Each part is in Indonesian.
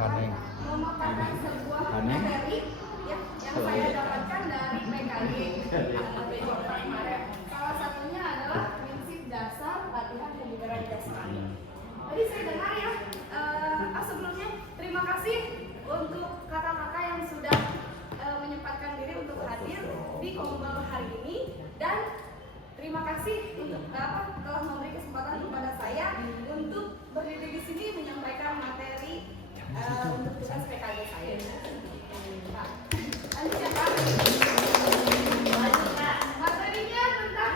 akan memaparkan sebuah materi yang saya dapatkan dari PKG kemarin. Salah satunya adalah prinsip dasar latihan kebugaran jasmani. Tadi saya dengar ya, sebelumnya terima kasih untuk kakak-kakak yang sudah menyempatkan diri untuk hadir di Kombal hari ini, dan terima kasih untuk telah memberi kesempatan kepada saya untuk berdiri di sini menyampaikan materi untuk tugas PKG saya. Nah, lanjut ya Pak. Materinya tentang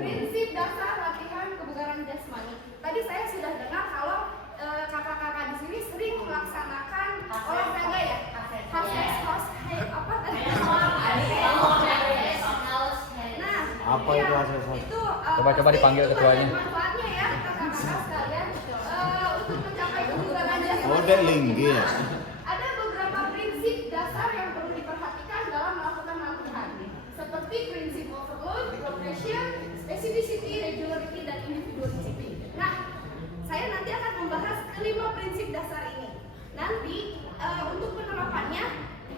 prinsip dasar latihan kebugaran jasmani. Tadi saya sudah dengar kalau kakak-kakak di sini sering melaksanakan olahraga ya. Apa itu hasil? Coba dipanggil ketuanya. Manfaatnya ya kakak-kakak sekalian untuk mencapai kebugaran jasmani. Oh, dek linggi ya. Ada beberapa prinsip dasar yang perlu diperhatikan dalam melakukan latihan, seperti prinsip overload, progression, specificity, regularity, dan individuality. Nah, saya nanti akan membahas kelima prinsip dasar ini. Nanti untuk penerapannya,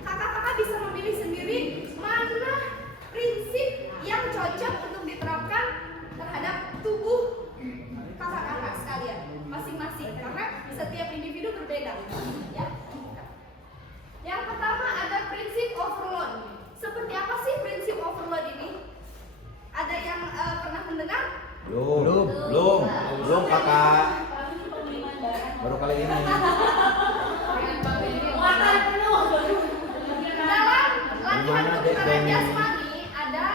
kakak-kakak bisa memilih sendiri mana prinsip yang cocok untuk diterapkan terhadap tubuh kakak-kakak sekalian masing-masing, karena setiap individu berbeda ya. Yang pertama ada prinsip overload. Seperti apa sih prinsip overload ini? Ada yang pernah mendengar? Belum kakak. Baru kali ini. Dalam latihan kebugaran jasmani ada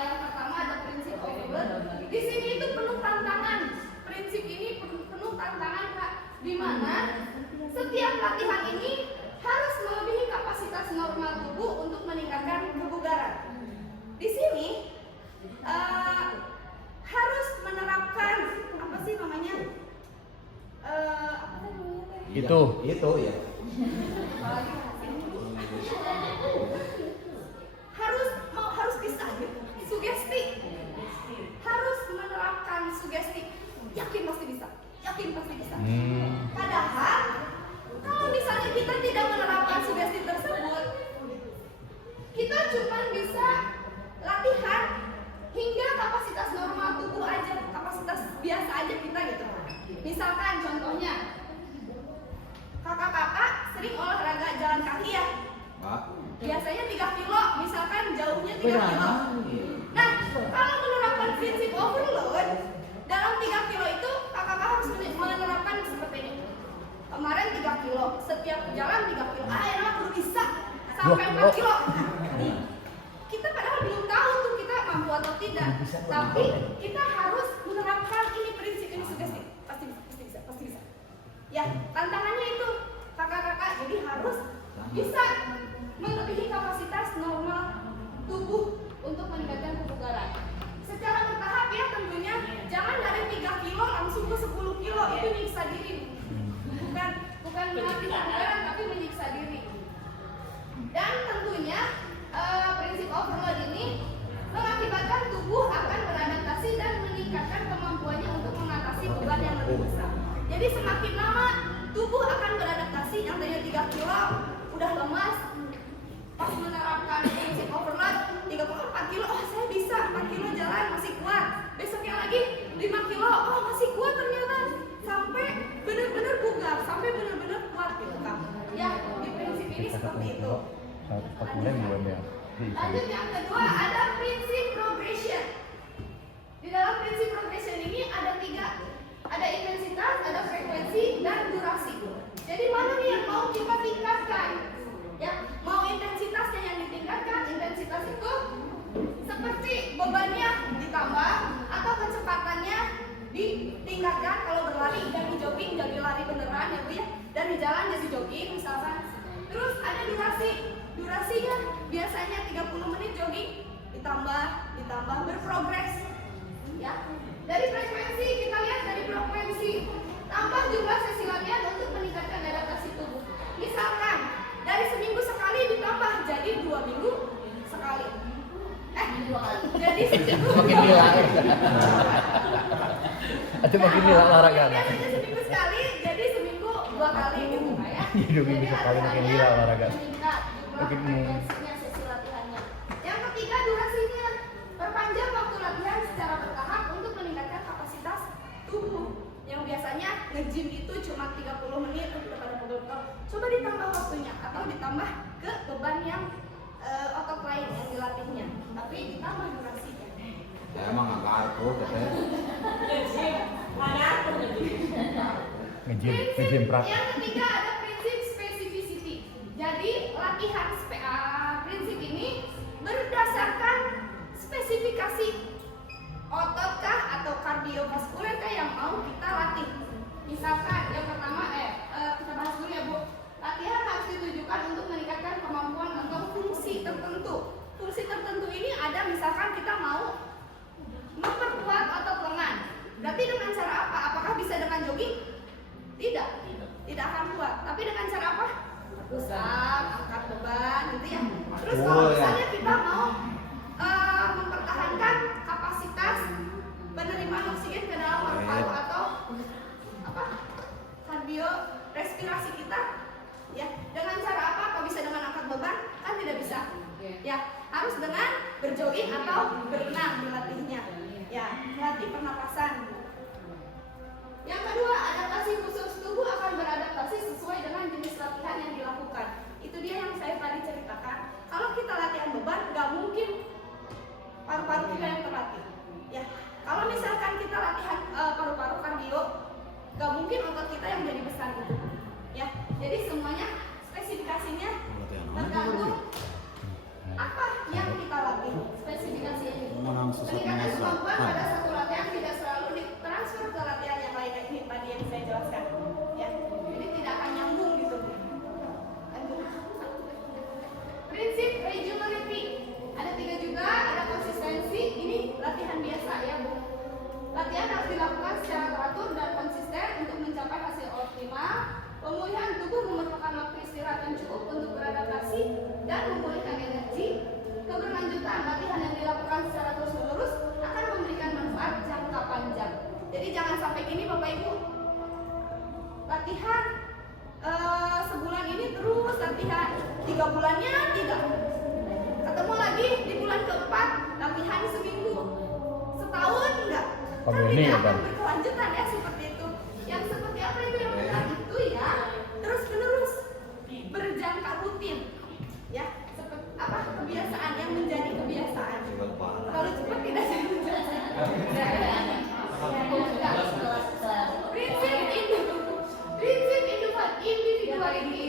yang pertama ada prinsip overload. Di sini itu penuh tantangan. Prinsip ini penuh tantangan Kak, di mana setiap latihan ini harus melebihi kapasitas normal tubuh untuk meningkatkan kebugaran. Di sini harus menerapkan apa sih namanya? Itu ya. harus bisa sugesti, harus menerapkan sugesti. Yakin pasti bisa. Padahal kalau misalnya kita tidak menerapkan sugesti tersebut, kita cuma bisa latihan hingga kapasitas normal tubuh aja, kapasitas biasa aja kita gitu. Misalkan contohnya kakak-kakak sering olahraga jalan kaki ya, Pak. Biasanya 3 kilo, misalkan jauhnya 3 kilo. Nah, kalau menerapkan prinsip overload, dalam 3 kilo itu kakak-kakak harus menerapkan seperti ini. Kemarin 3 kilo, setiap jalan 3 kilo, enak belum bisa sampai 4 kilo. Kita padahal belum tahu tuh kita mampu atau tidak, tapi kita harus menerapkan ini prinsip ini sugesti. Pasti bisa. Ya, tantangannya itu kakak-kakak jadi harus bisa melebihi kapasitas normal tubuh untuk meningkatkan kebugaran. Secara bertahap ya tentunya, jangan dari 3 kilo langsung ke 10 kilo, itu menyiksa diri. Bukan melatih kebugaran tapi menyiksa diri. Dan tentunya prinsip overload ini mengakibatkan tubuh akan beradaptasi dan meningkatkan kemampuannya untuk mengatasi beban yang lebih besar. Jadi semakin lama tubuh akan beradaptasi, yang tadinya 3 kilo udah lemas, pas menerapkan prinsip overload 4 kilo, oh saya bisa 4 kilo jalan masih kuat, besoknya lagi 5 kilo, oh masih kuat ternyata, sampai benar-benar bugar, sampai benar-benar kuat gitu kan. Ya, di prinsip ini seperti itu. Lanjut yang kedua ada prinsip progression. Di dalam prinsip progression ini ada 3, ada intensitas, ada frekuensi, dan durasi. Jadi mana nih yang mau kita tingkatkan? Ya, mau intensitasnya yang ditingkatkan, intensitas itu seperti bebannya ditambah atau kecepatannya ditingkatkan. Kalau berlari dari jogging jadi lari beneran ya Bu ya, dari jalan jadi jogging misalkan. Terus ada durasinya biasanya 30 menit jogging ditambah berprogres ya. Dari frekuensi kita lihat, dari frekuensi tambah jumlah sesi latihan untuk meningkatkan adaptasi tubuh. Misalkan dari seminggu sekali ditambah jadi 2 minggu sekali. Jadi seminggu makin gila. Itu makin gila olahraga. Biasanya seminggu sekali, jadi seminggu 2 kali gitu. Jogging bisa kali makin gila olahraga. Meningkat jumlah Makin frekuensinya sesi latihannya. Yang ketiga, durasinya. Perpanjang waktu latihan secara bertahap untuk meningkatkan kapasitas tubuh. Yang biasanya nge-gym itu cuma 30 menit untuk pada pegel-pegel. Coba ditambah waktunya atau ditambah ke beban yang otot lain yang dilatihnya. Tapi ditambah durasinya. Ya emang agak hardcore katanya. Nge-gym prak. Yang ketiga ada prinsip specificity. Jadi latihan prinsip ini berdasarkan spesifikasi otot kah atau kardiovaskuler kah yang mau kita latih. Misalkan yang pertama kita bahas dulu ya Bu. Latihan harus ditujukan untuk meningkatkan kemampuan atau fungsi tertentu. Fungsi tertentu ini ada misalkan kita mau memperkuat otot lengan. Berarti dengan cara apa? Apakah bisa dengan jogging? Tidak akan kuat. Tapi dengan cara apa? Pusat, angkat beban, gitu ya. Terus kalau misalnya kita mau mempertahankan kapasitas penerimaan oksigen ke dalam paru-paru atau kardio respirasi kita, ya. Dengan cara apa? Apa bisa dengan angkat beban? Kan tidak bisa. Ya, harus dengan berjogging atau berenang dilatihnya. Ya, melatih pernapasan. Yang kedua, adaptasi khusus tubuh akan beradaptasi sesuai dengan jenis latihan yang dilakukan. Itu dia yang saya tadi ceritakan. Kalau kita latihan beban, nggak mungkin paru-paru kita yang terlatih. Ya, kalau misalkan kita latihan paru-paru kardio, nggak mungkin otot kita yang jadi besar gitu. Ya, jadi semuanya spesifikasinya tergantung apa yang kita latih. Spesifikasinya peningkatan kemampuan pada satu latihan tidak selalu ditransfer ke latihan yang lain. Ini tadi yang saya jelaskan, ya. Jadi tidak akan nyambung gitu. Prinsip regularity ada 3 juga, ada konsistensi. Ini latihan biasa ya Bu. Latihan harus dilakukan secara teratur dan konsisten untuk mencapai hasil optimal. Pemulihan tubuh memerlukan waktu istirahat yang cukup untuk beradaptasi dan memulihkan energi. Keberlanjutan latihan yang dilakukan secara terus-menerus akan memberikan manfaat jangka panjang. Jadi jangan sampai gini Bapak Ibu, latihan sebulan ini terus latihan, 3 bulannya tidak, ketemu lagi di bulan keempat latihan seminggu, setahun enggak, kan tidak akan berkelanjutan ya seperti itu. Yang seperti apa itu yang benar itu ya terus-menerus berjangka rutin, ya seperti apa kebiasaan yang menjadi kebiasaan. Kalau cepat tidak jadi kebiasaan. Prinsip individuality.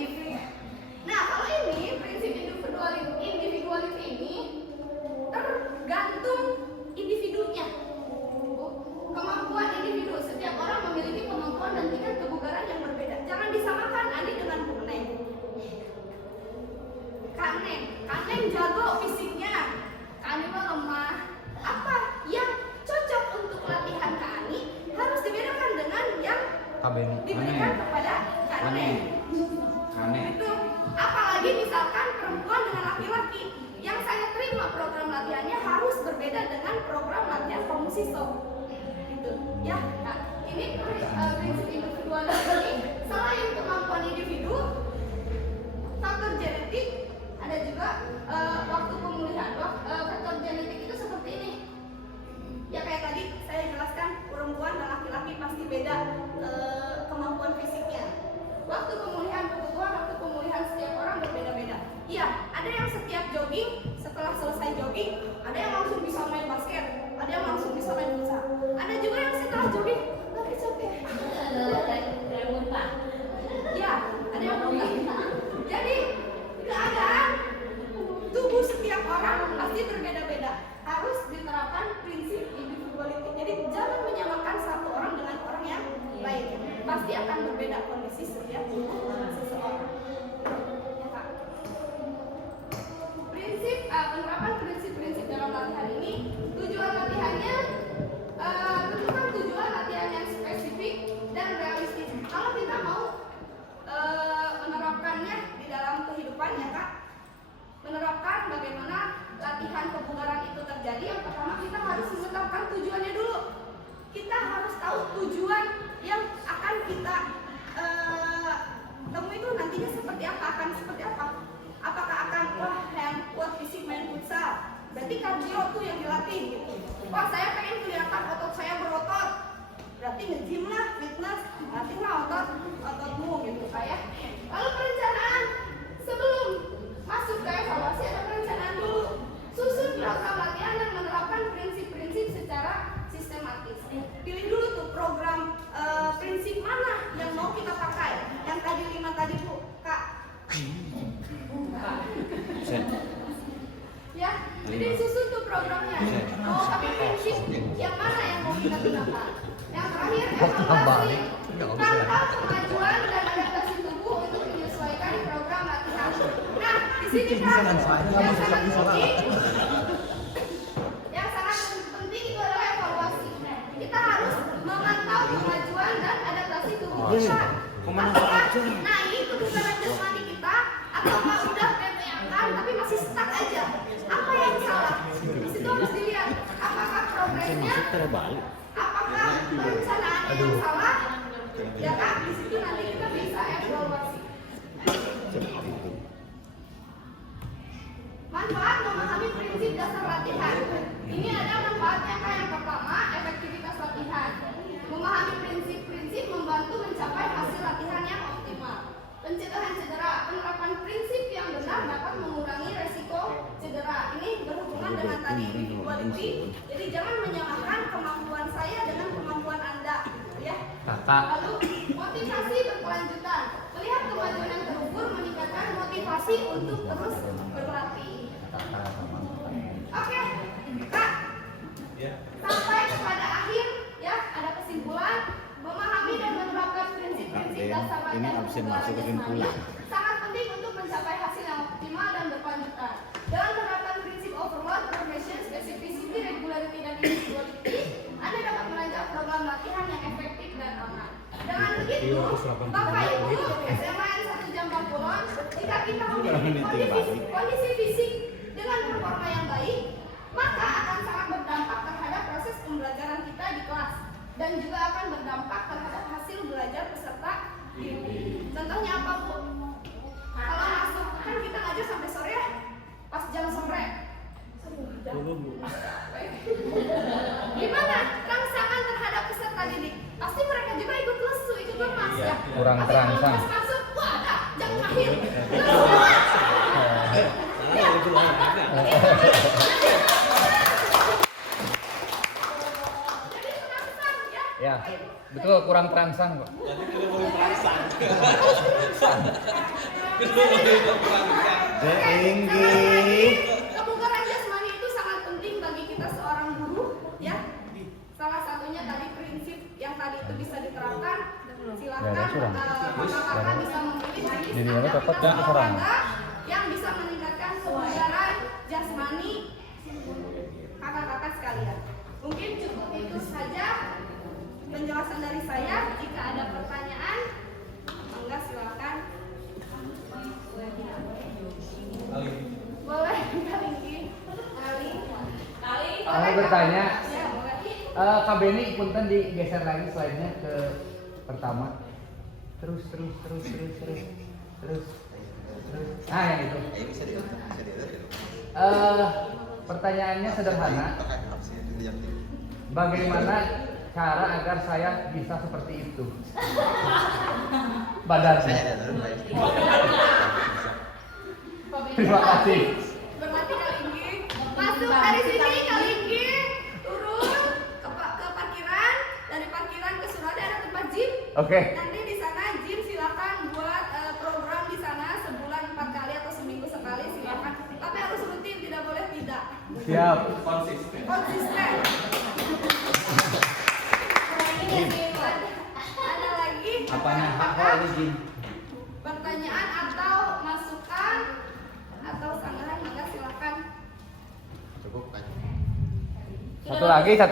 Nah, kalau ini prinsip individuality ini tergantung individunya. Kemampuan individu, setiap orang memiliki kemampuan dan tingkat kebugaran yang berbeda. Jangan disamakan Andi dengan Bu Neng. Kak Neng jago fisiknya, Kak Ani mah lemah. Apa yang cocok untuk latihan Kak Ani harus dibedakan dengan yang diberikan kepada Kak Neng. Itu apalagi misalkan perempuan dengan laki-laki, yang saya terima program latihannya harus berbeda dengan program latihan pemusisok. Gitu ya. Nah, ini prinsip individualitas ini. Selain kemampuan individu, faktor genetik, ada juga waktu pemulihan. Faktor genetik itu seperti ini. Ya kayak tadi saya jelaskan, perempuan dan laki-laki pasti beda kemampuan fisiknya. Waktu pemulihan, kebutuhan waktu pemulihan setiap orang berbeda-beda. Iya, ada yang setiap jogging, setelah selesai jogging, ada yang langsung bisa main basket, ada yang langsung bisa main futsal. Ada juga yang setelah jogging lagi capek. Ya, ada yang muntah. Jadi keadaan digunakan. Yang terakhir, balik. evaluasi rangka kemajuan dan adaptasi tubuh untuk menyesuaikan program latihan. Nah, di sini kan yang sangat penting itu adalah evaluasi. Kita harus memantau kemajuan dan adaptasi tubuh kita. Nah, ini kebugaran jasmani kita apakah udah kebanyakan tapi masih stuck aja. Apa yang salah? Di situ harus dilihat apakah progresnya, apakah perencanaannya yang salah. Ya kan, di situ nanti kita bisa evaluasi. Manfaat memahami prinsip dasar latihan. Ini ada manfaatnya kan. Yang pertama, efektivitas latihan. Memahami prinsip-prinsip membantu mencapai hasil latihan yang optimal. Pencegahan cedera. Penerapan prinsip yang benar dapat mengurangi resiko cedera. Ini berhubungan dengan tadi individuality. Jadi jangan menyamakan kemampuan saya dengan kemampuan Anda, ya. Lalu motivasi berkelanjutan. Melihat kemajuan yang terukur meningkatkan motivasi untuk terus berlatih. Oke, Kak. Sampai kepada akhir, ya, ada kesimpulan. Memahami dan menerapkan prinsip-prinsip dasar latihan kesimpulan sangat penting untuk mencapai hasil yang optimal dan berkelanjutan. Dalam menerapkan prinsip overload, progression, specificity, regularity, dan individuality, Anda dapat merancang program latihan yang efektif dan aman. Dengan begitu, Bapak Ibu, SMAN 1 Jam Pangkulon, jika kita memiliki kondisi fisik dengan performa yang baik, maka akan sangat berdampak terhadap proses pembelajaran kita di kelas dan juga akan berdampak terhadap hasil belajar peserta didik. Contohnya apa, Bu? Kalau masuk, kan kita ngajar sampai sore ya, pas jam sore. Gimana rangsangan terhadap peserta didik? Pasti mereka juga ikut lesu, ikut lemas ya. Kurang Tapi terangsang. pas masuk, wah ada jam akhir. Ya, betul kurang terangsang kok. Kebugaran jasmani itu sangat penting bagi kita seorang guru, ya. Salah satunya tadi prinsip yang tadi itu bisa diterapkan. Silakan kakak bisa memilih jenis aktivitas olahraga yang bisa meningkatkan kebugaran jasmani kakak-kakak sekalian. Mungkin cukup itu saja penjelasan dari saya. Jika ada pertanyaan, enggak silakan. Boleh, kali. Mau bertanya, Ya, boleh. Kak Beni, punten digeser lagi slide-nya ke pertama. Terus. Nah, yang itu. Pertanyaannya sederhana. Bagaimana cara agar saya bisa seperti itu? Badannya. Terima kasih. Berarti Kalinggi masuk dari sini, Kalinggi turun ke parkiran, dari parkiran ke Surada ada tempat gym. Oke. Nanti di sana gym silakan buat program di sana sebulan 4 kali atau seminggu sekali silakan. Tapi harus rutin, tidak boleh tidak. Siap. Konsisten. Ada lagi? Apanya? Apa ini Jin? Pertanyaan atau masukan atau sanggahan, maka silakan. Satu lagi. Ada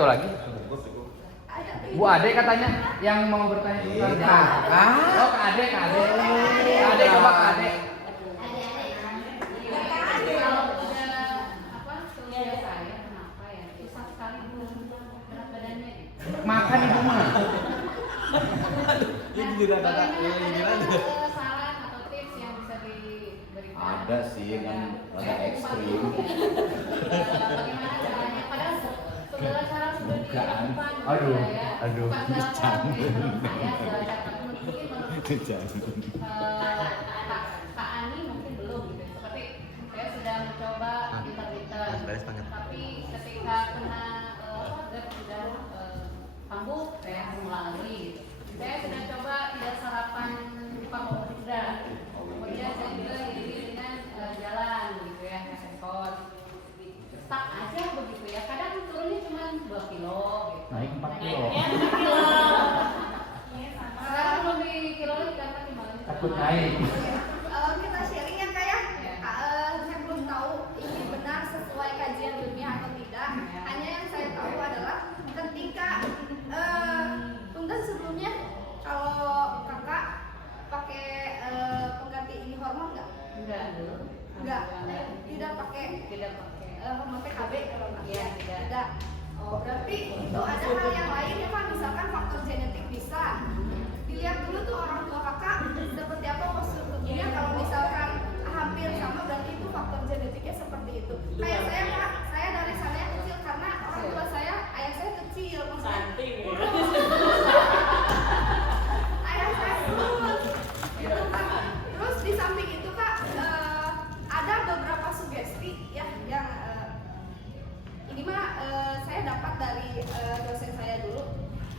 Bu Ade katanya yang mau bertanya tentang Oh, Kak Ade. Kak Ade, coba Kak Ade. Makan ibu mah. Ini juga ada saran atau tips yang bisa diberikan? ada sih kan ada ekstrim. Bagaimana caranya? Padahal segala cara sudah Bukan. dilakukan. Aduh. Bukan Jangan. saya segala cara, tapi mungkin menurut Kak Ani mungkin belum gitu. Seperti saya sudah mencoba pintar-pintar, tapi ketika kena sudah kambuh, saya harus mulai lagi gitu. Saya sudah coba tidak sarapan karbohidrat, kemudian saya juga iri dengan jalan gitu ya, ekspor stuck aja begitu ya, kadang turunnya cuma 2 kilo gitu. Naik 4 kilo. takut naik. Kita sharing ya kak ya. Saya belum tahu ini benar sesuai kajian ilmiah atau tidak. Hanya yang saya tahu adalah ketika Punten sebelumnya kalau kakak pakai pengganti ini hormon nggak? Enggak, tidak pakai hormon PKB kalau nggak? Iya, tidak. Oh, berarti itu ada hal yang lain ya Pak, misalkan faktor genetik bisa. Dilihat dulu tuh orang tua kakak seperti apa postur tubuhnya, kalau misalkan hampir sama berarti itu faktor genetiknya seperti itu. Kayak saya Pak, saya dari sana yang kecil karena orang tua saya, ayah saya kecil, maksudnya ayah saya kurus gitu Kak. Terus di samping itu Kak, ada beberapa sugesti ya yang ini mah saya dapat dari dosen saya dulu.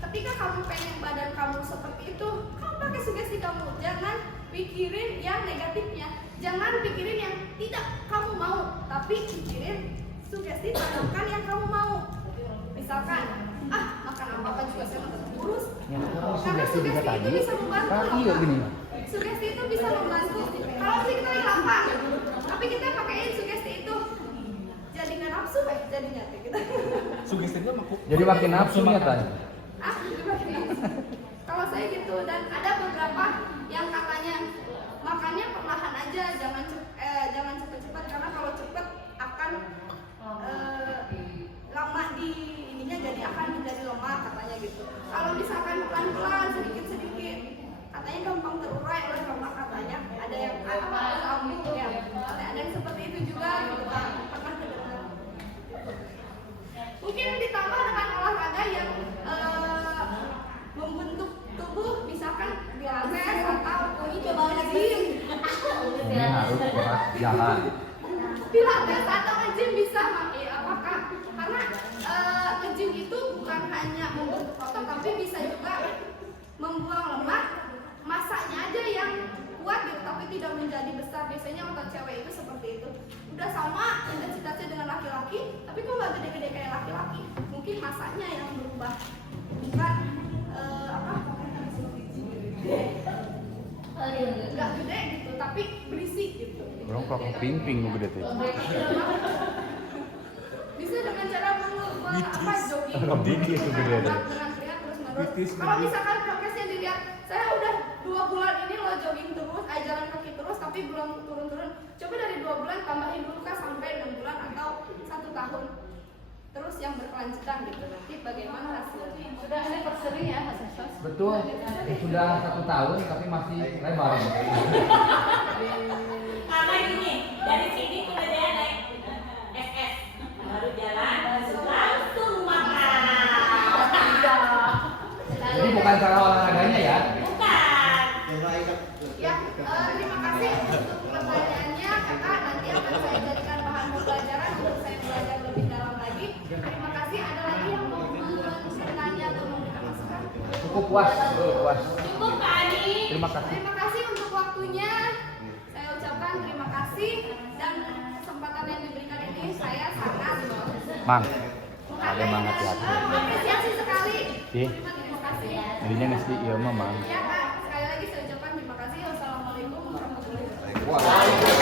Ketika kamu pengen badan kamu seperti itu, kamu pakai sugesti kamu. Jangan pikirin yang negatifnya. Jangan pikirin yang tidak kamu mau, tapi pikirin sugesti tanamkan yang kamu mau. Misalkan, makan apa juga saya nggak kurus. Karena sugesti itu bisa membantu. Iya gini. Sugesti itu bisa membantu. Kalau kita lagi lapar, tapi kita pakaiin sugesti itu, jadi nggak nafsu jadinya gitu. Sugestinya maku. Jadi makin nafsu ya tadi. Jadi makin nafsu. Kalau saya gitu, dan ada beberapa yang katanya makannya perlahan aja, jangan cepet-cepet karena kalau cepet akan lama di ininya jadi akan menjadi lemah katanya gitu. Kalau misalkan pelan-pelan sedikit-sedikit katanya gampang terurai oleh lemak katanya. Ada yang lambung ya. Ada yang seperti itu juga gitu kan. Pernah kedengar. Mungkin ditambah dengan olahraga yang membentuk tubuh, misalkan pilates atau coba nge-gym. Ini harus kuat jalan. Pilates atau nge-gym bisa apakah? Karena nge-gym itu bukan hanya membentuk otot tapi bisa juga membuang lemak, masanya aja yang kuat gitu tapi tidak menjadi besar. Biasanya otot cewek itu seperti itu. Udah sama intensitasnya dengan laki-laki, tapi kok nggak gede-gede kayak laki-laki? Mungkin masanya yang berubah, bukan nggak gede gitu, tapi berisi gitu. Orang kalau ping-ping nu gede teh. Bisa dengan cara jogging. Gede itu gede. Dengan teriak terus menerus. Kalau misalkan progresnya dilihat, saya udah 2 bulan ini lo jogging terus, jalan kaki terus, tapi belum turun-turun. Coba dari 2 bulan tambahin dulu Kak sampai 6 bulan atau 1 tahun. Terus yang berkelanjutan gitu, nanti bagaimana hasilnya? Sudah anniversary ya hasil tes? Betul. Sudah 1 tahun tapi masih lebar. Karena gini, dari sini udah dia naik SS, baru jalan, langsung makan. Jadi bukan cara olahraganya ya. Bukan. Ya, terima kasih untuk pertanyaannya Kakak. Nanti akan saya jadikan bahan pembelajaran untuk saya belajar lebih dalam lagi. Terima kasih. Ada lagi yang mau bertanya atau memberikan masukan? Cukup puas. Cukup Kak Ani. Terima kasih. Terima kasih untuk waktunya. Saya ucapkan terima kasih dan kesempatan yang diberikan ini saya sangat Mang. Ada banget ya. apresiasi sekali. Sih. Terima kasih. Jadinya nasi iya mah, Mang. Ya Kak, sekali lagi saya ucapkan terima kasih. Wassalamualaikum warahmatullahi wabarakatuh. Wah.